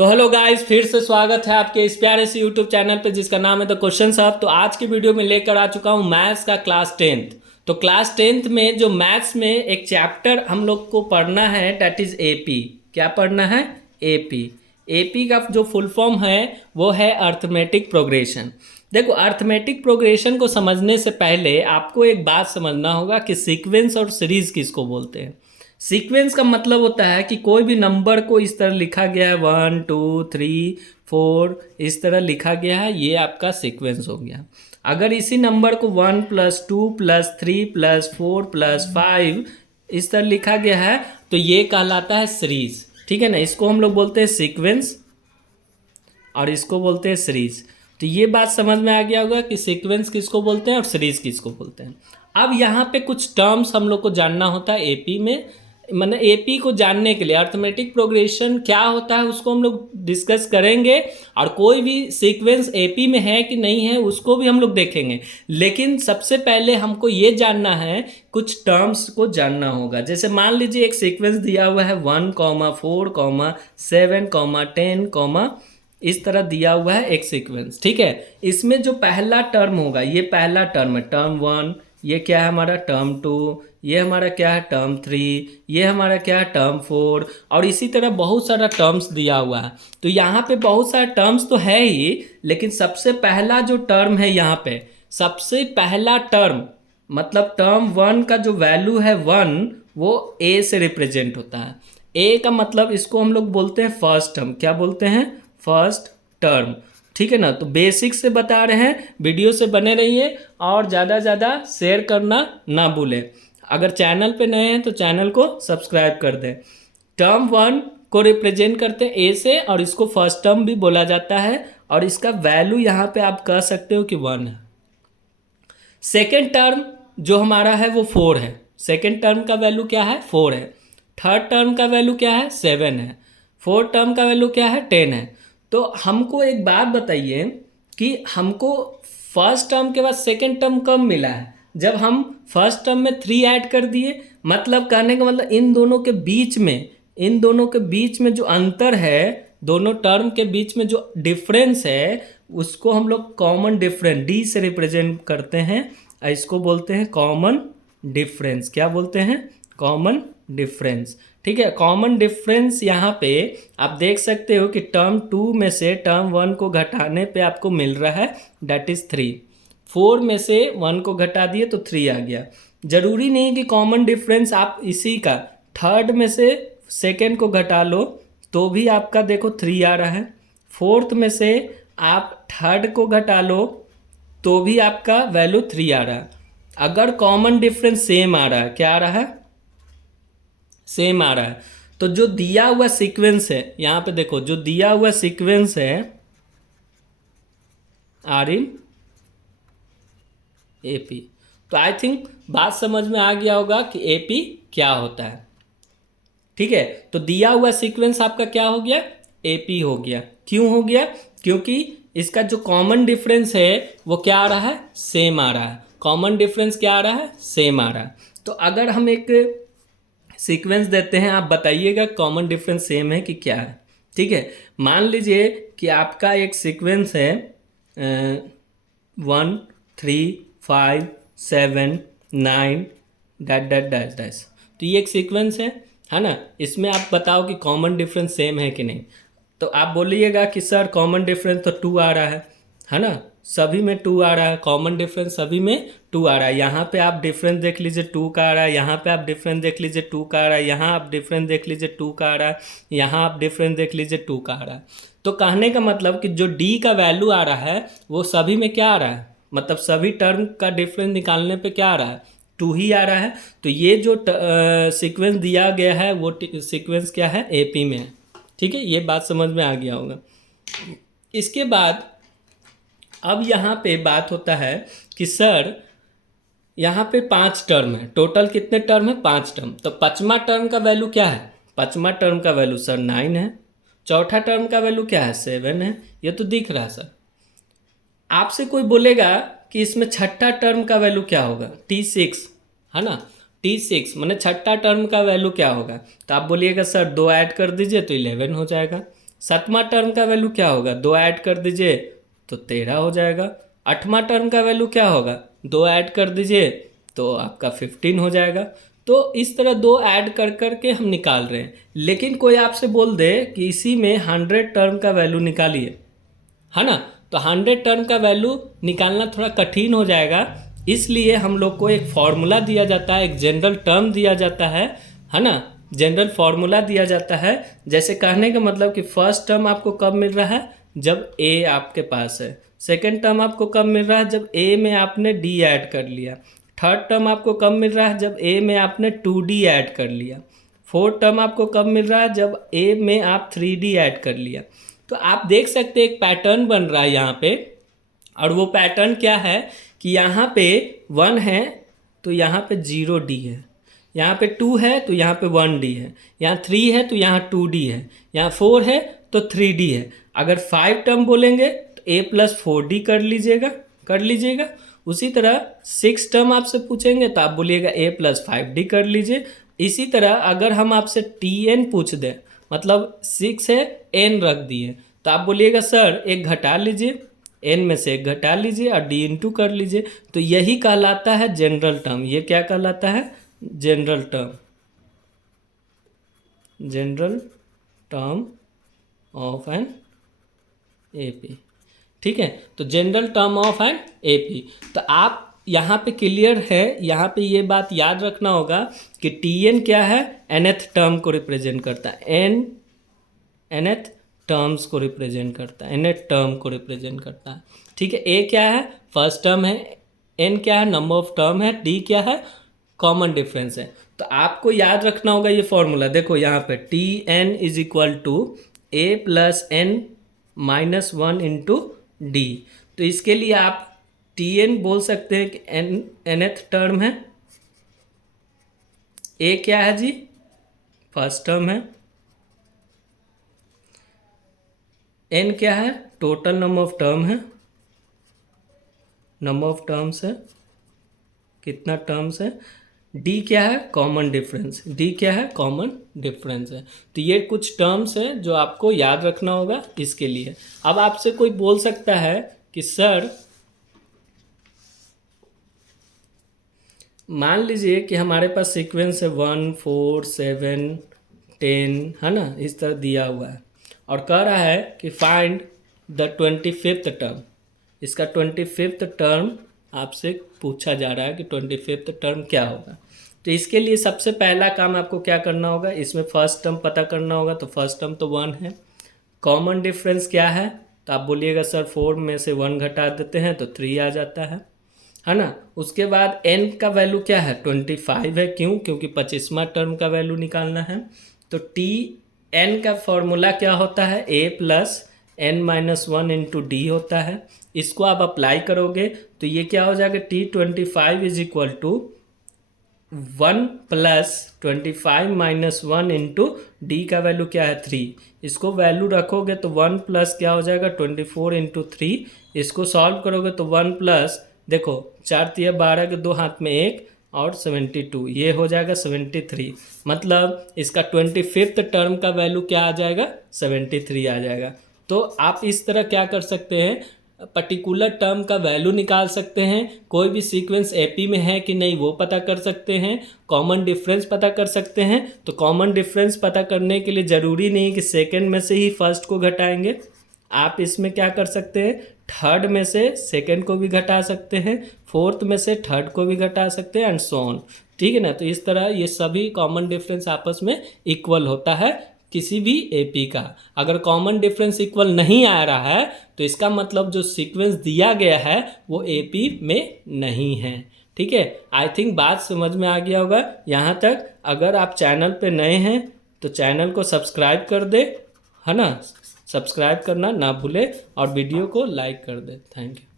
तो hello guys, फिर से स्वागत है आपके इस प्यारे से यूट्यूब चैनल पे जिसका नाम है द क्वेश्चन हब। तो आज की वीडियो में लेकर आ चुका हूँ मैथ्स का क्लास टेंथ। तो क्लास टेंथ में जो मैथ्स में एक चैप्टर हम लोग को पढ़ना है दैट इज एपी। क्या पढ़ना है? एपी। एपी का जो फुल फॉर्म है वो है अर्थमेटिक प्रोग्रेशन। देखो, अर्थमेटिक प्रोग्रेशन को समझने से पहले आपको एक बात समझना होगा कि सीक्वेंस और सीरीज किसको बोलते हैं। सीक्वेंस का मतलब होता है कि कोई भी नंबर को इस तरह लिखा गया है 1 2 3 4 इस तरह लिखा गया है, ये आपका सीक्वेंस हो गया। अगर इसी नंबर को 1 + 2 + 3 + 4 + 5 इस तरह लिखा गया है तो ये कहलाता है सीरीज। ठीक है ना, इसको हम लोग बोलते हैं सीक्वेंस और इसको बोलते हैं सीरीज। तो ये बात समझ में आ गया होगा कि सीक्वेंस किसको बोलते हैं और सीरीज किसको बोलते हैं। अब यहाँ पे कुछ टर्म्स हम लोग को जानना होता है एपी में। मैंने एपी को जानने के लिए अर्थमेटिक प्रोग्रेशन क्या होता है उसको हम लोग डिस्कस करेंगे, और कोई भी सीक्वेंस एपी में है कि नहीं है उसको भी हम लोग देखेंगे। लेकिन सबसे पहले हमको ये जानना है, कुछ टर्म्स को जानना होगा। जैसे मान लीजिए एक सीक्वेंस दिया हुआ है 1, 4, 7, 10, इस तरह दिया हुआ है एक सीक्वेंस। ठीक है, इसमें जो पहला टर्म होगा ये पहला टर्म है टर्म 1, ये क्या है हमारा टर्म 2, ये हमारा क्या है टर्म 3, ये हमारा क्या है टर्म 4, और इसी तरह बहुत सारा टर्म्स दिया हुआ है। तो यहाँ पे बहुत सारे टर्म्स तो है ही, लेकिन सबसे पहला जो टर्म है यहाँ पे, सबसे पहला टर्म मतलब टर्म 1 का जो वैल्यू है 1 वो ए से रिप्रेजेंट होता है। ए का मतलब इसको हम लोग बोलते हैं फर्स्ट टर्म। क्या बोलते हैं? First term. ठीक है ना, तो बेसिक से बता रहे हैं, वीडियो से बने रहिए और ज़्यादा ज़्यादा शेयर करना ना भूलें। अगर चैनल पे नए हैं तो चैनल को सब्सक्राइब कर दें। टर्म 1 को रिप्रेजेंट करते हैं ए से और इसको फर्स्ट टर्म भी बोला जाता है, और इसका वैल्यू यहाँ पे आप कह सकते हो कि 1 है। सेकेंड टर्म जो हमारा है वो 4 है। सेकेंड टर्म का वैल्यू क्या है? 4 है। थर्ड टर्म का वैल्यू क्या है? 7 है। फोर्थ टर्म का वैल्यू क्या है? 10 है। तो हमको एक बात बताइए कि हमको फर्स्ट टर्म के बाद सेकेंड टर्म कब मिला है? जब हम फर्स्ट टर्म में 3 ऐड कर दिए। मतलब कहने का मतलब इन दोनों के बीच में जो अंतर है, दोनों टर्म के बीच में जो डिफरेंस है उसको हम लोग कॉमन डिफरेंस डी से रिप्रेजेंट करते हैं। इसको बोलते हैं कॉमन डिफरेंस। क्या बोलते हैं? Common difference. ठीक है, कॉमन डिफरेंस यहाँ पे आप देख सकते हो कि टर्म 2 में से टर्म 1 को घटाने पे आपको मिल रहा है दैट इज 3। 4 में से 1 को घटा दिए तो 3 आ गया। जरूरी नहीं कि कॉमन डिफरेंस आप इसी का थर्ड में से सेकेंड को घटा लो तो भी आपका देखो 3 आ रहा है। फोर्थ में से आप थर्ड को घटा लो तो भी आपका वैल्यू 3 आ रहा है। अगर कॉमन डिफरेंस सेम आ रहा है, क्या आ रहा है? सेम आ रहा है, तो जो दिया हुआ सीक्वेंस है यहाँ पे देखो, जो दिया हुआ सीक्वेंस है आर इन एपी। तो आई थिंक बात समझ में आ गया होगा कि एपी क्या होता है। ठीक है, तो दिया हुआ सीक्वेंस आपका क्या हो गया? एपी हो गया। क्यों हो गया? क्योंकि इसका जो कॉमन डिफरेंस है वो क्या आ रहा है? सेम आ रहा है। कॉमन डिफरेंस क्या आ रहा है? सेम आ रहा है। तो अगर हम एक सीक्वेंस देते हैं, आप बताइएगा कॉमन डिफरेंस सेम है कि क्या है। ठीक है, मान लीजिए कि आपका एक सीक्वेंस है 1 3 5 7 9 डैट डैट डैश डैश। तो ये एक सीक्वेंस है ना। इसमें आप बताओ कि कॉमन डिफरेंस सेम है कि नहीं। तो आप बोलिएगा कि सर कॉमन डिफरेंस तो 2 आ रहा है ना। सभी में 2 आ रहा है, कॉमन डिफरेंस सभी में 2 आ रहा है। यहाँ पे आप डिफरेंस देख लीजिए 2 का आ रहा है, यहाँ पे आप डिफरेंस देख लीजिए 2 का आ रहा है, यहाँ आप डिफरेंस देख लीजिए 2 का आ रहा है, यहाँ आप डिफरेंस देख लीजिए 2 का आ रहा है। तो कहने का मतलब कि जो डी का वैल्यू आ रहा है वो सभी में क्या आ रहा है? मतलब सभी टर्म का डिफरेंस निकालने पे क्या आ रहा है? 2 ही आ रहा है। तो ये जो सीक्वेंस दिया गया है वो सीक्वेंस क्या है? एपी में है। ठीक है, ये बात समझ में आ गया होगा। इसके बाद अब यहाँ पे बात होता है कि सर यहाँ पे 5 टर्म है, टोटल कितने टर्म है? 5 टर्म। तो पाँचवा टर्म का वैल्यू क्या है? पाँचवा टर्म का वैल्यू सर 9 है। चौथा टर्म का वैल्यू क्या है? 7 है। ये तो दिख रहा है सर। आपसे कोई बोलेगा कि इसमें छठा टर्म का वैल्यू क्या होगा? T6 है ना। T6 मैंने छठा टर्म का वैल्यू क्या होगा? तो आप बोलिएगा सर 2 ऐड कर दीजिए तो 11 हो जाएगा। 7वां टर्म का वैल्यू क्या होगा, 2 ऐड कर दीजिए तो 13 हो जाएगा। 8वां टर्म का वैल्यू क्या होगा, 2 ऐड कर दीजिए तो आपका 15 हो जाएगा। तो इस तरह 2 ऐड कर कर के हम निकाल रहे हैं। लेकिन कोई आपसे बोल दे कि इसी में 100 टर्म का वैल्यू निकालिए, है ना, तो 100 टर्म का वैल्यू निकालना थोड़ा कठिन हो जाएगा। इसलिए हम लोग को एक फॉर्मूला दिया जाता है, एक जनरल टर्म दिया जाता है ना, जनरल फॉर्मूला दिया जाता है। जैसे कहने का मतलब कि फर्स्ट टर्म आपको कब मिल रहा है, जब ए आपके पास है। सेकंड टर्म आपको कब मिल रहा है, जब ए में आपने डी ऐड कर लिया। थर्ड टर्म आपको कब मिल रहा है, जब ए में आपने 2D ऐड कर लिया। फोर्थ टर्म आपको कब मिल रहा है, जब ए में आप 3D ऐड कर लिया। तो आप देख सकते हैं एक पैटर्न बन रहा है यहाँ पे, और वो पैटर्न क्या है कि यहाँ पे 1 है तो यहाँ पे 0D है, यहाँ पे 2 है तो यहाँ पे 1D है, यहाँ 3 है तो यहाँ 2D है, यहाँ 4 है तो 3D है। अगर 5 टर्म बोलेंगे तो A+4D कर लीजिएगा। उसी तरह 6 टर्म आपसे पूछेंगे तो आप बोलिएगा A+5D कर लीजिए। इसी तरह अगर हम आपसे TN पूछ दें, मतलब 6 है N रख दिए, तो आप बोलिएगा सर एक घटा लीजिए, N में से एक घटा लीजिए और D इंटू कर लीजिए। तो यही कहलाता है जनरल टर्म। ये क्या कहलाता है, general term, general term of an AP। ठीक है, तो general term of an AP। तो आप यहाँ पे क्लियर है, यहाँ पे ये बात याद रखना होगा कि TN क्या है, nth टर्म को रिप्रेजेंट करता है, nth टर्म्स को रिप्रेजेंट करता है, nth टर्म को रिप्रेजेंट करता है। ठीक है, A क्या है, फर्स्ट टर्म है, N क्या है, नंबर ऑफ टर्म है, D क्या है, कॉमन डिफरेंस है। तो आपको याद रखना होगा ये फॉर्मूला। देखो यहाँ पे TN is equal to A+N-1 into D। तो इसके लिए आप TN बोल सकते हैं कि nth टर्म है, A क्या है जी, फर्स्ट टर्म है, N क्या है, टोटल नंबर ऑफ टर्म है, नंबर ऑफ टर्म्स है, कितना टर्म्स है, D क्या है, कॉमन डिफरेंस, D क्या है, कॉमन डिफरेंस है। तो ये कुछ टर्म्स हैं जो आपको याद रखना होगा इसके लिए। अब आपसे कोई बोल सकता है कि सर मान लीजिए कि हमारे पास सीक्वेंस है 1 4 7 10, है ना, इस तरह दिया हुआ है, और कह रहा है कि फाइंड द 25th टर्म। इसका 25th टर्म आपसे पूछा जा रहा है कि 25th टर्म क्या होगा। तो इसके लिए सबसे पहला काम आपको क्या करना होगा, इसमें फर्स्ट टर्म पता करना होगा। तो फर्स्ट टर्म तो 1 है, कॉमन डिफरेंस क्या है, तो आप बोलिएगा सर 4 में से 1 घटा देते हैं तो 3 आ जाता है ना। उसके बाद n का वैल्यू क्या है, 25 है। क्यों, क्योंकि 25वां टर्म का वैल्यू निकालना है। तो TN का फॉर्मूला क्या होता है, A+N-1 इंटू D होता है। इसको आप अप्लाई करोगे तो ये क्या हो जाएगा, T25 is equal to 1 + 25 - 1 into D का वैल्यू क्या है, 3। इसको वैल्यू रखोगे तो 1 प्लस क्या हो जाएगा, 24 इंटू 3। इसको सॉल्व करोगे तो 1 प्लस, देखो 4 तिया 12 के 2 हाथ में 1 और 72, ये हो जाएगा 73। मतलब इसका 25th टर्म का वैल्यू क्या आ जाएगा, 73 आ जाएगा। तो आप इस तरह क्या कर सकते हैं, पर्टिकुलर टर्म का वैल्यू निकाल सकते हैं। कोई भी सीक्वेंस AP में है कि नहीं वो पता कर सकते हैं। कॉमन डिफरेंस पता कर सकते हैं। तो कॉमन डिफरेंस पता करने के लिए ज़रूरी नहीं कि सेकंड में से ही फर्स्ट को घटाएंगे। आप इसमें क्या कर सकते हैं, थर्ड में से सेकंड को भी घटा सकते हैं, फोर्थ में से थर्ड को भी घटा सकते हैं, एंड सो ऑन। ठीक है ना। तो इस तरह ये सभी कॉमन डिफरेंस आपस में इक्वल होता है किसी भी AP का। अगर कॉमन डिफरेंस इक्वल नहीं आ रहा है तो इसका मतलब जो सीक्वेंस दिया गया है वो AP में नहीं है। ठीक है, आई थिंक बात समझ में आ गया होगा यहाँ तक। अगर आप चैनल पे नए हैं तो चैनल को सब्सक्राइब कर दे, है ना, सब्सक्राइब करना ना भूले और वीडियो को लाइक कर दे। Thank you.